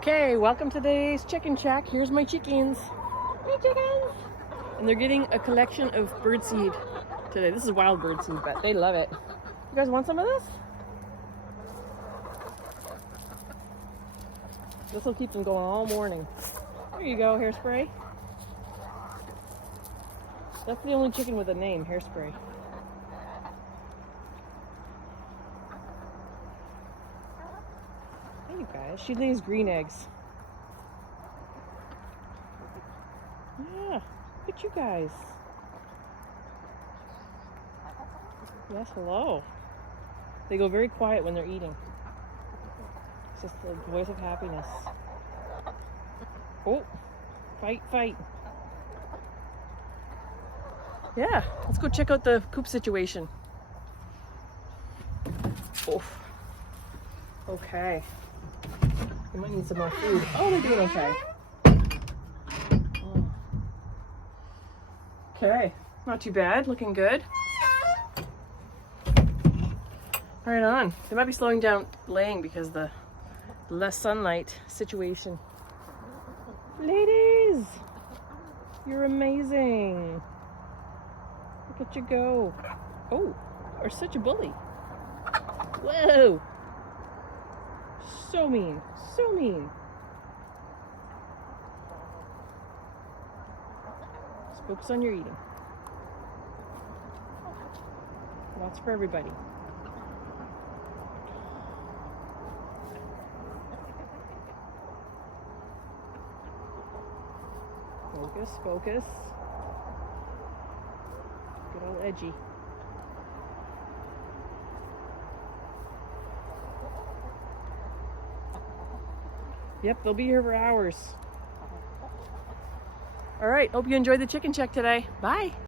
Okay, welcome to today's chicken shack. Here's my chickens. Hey chickens! And they're getting a collection of birdseed today. This is wild birdseed, but they love it. You guys want some of this? This will keep them going all morning. There you go, Hairspray. That's the only chicken with a name, Hairspray. Hey you guys, she lays green eggs. Yeah, look at you guys. Yes, hello. They go very quiet when they're eating. It's just the voice of happiness. Oh, fight, fight. Yeah, let's go check out the coop situation. Oh, okay. You might need some more food. Oh, they're doing okay. Oh. Okay, not too bad, looking good. Right on. They might be slowing down laying because the less sunlight situation. Ladies, you're amazing. Look at you go. Oh, you're such a bully. Whoa. So mean, so mean. Just focus on your eating. Lots for everybody. Focus, focus. Get all edgy. Yep, they'll be here for hours. All right, hope you enjoyed the chicken check today. Bye.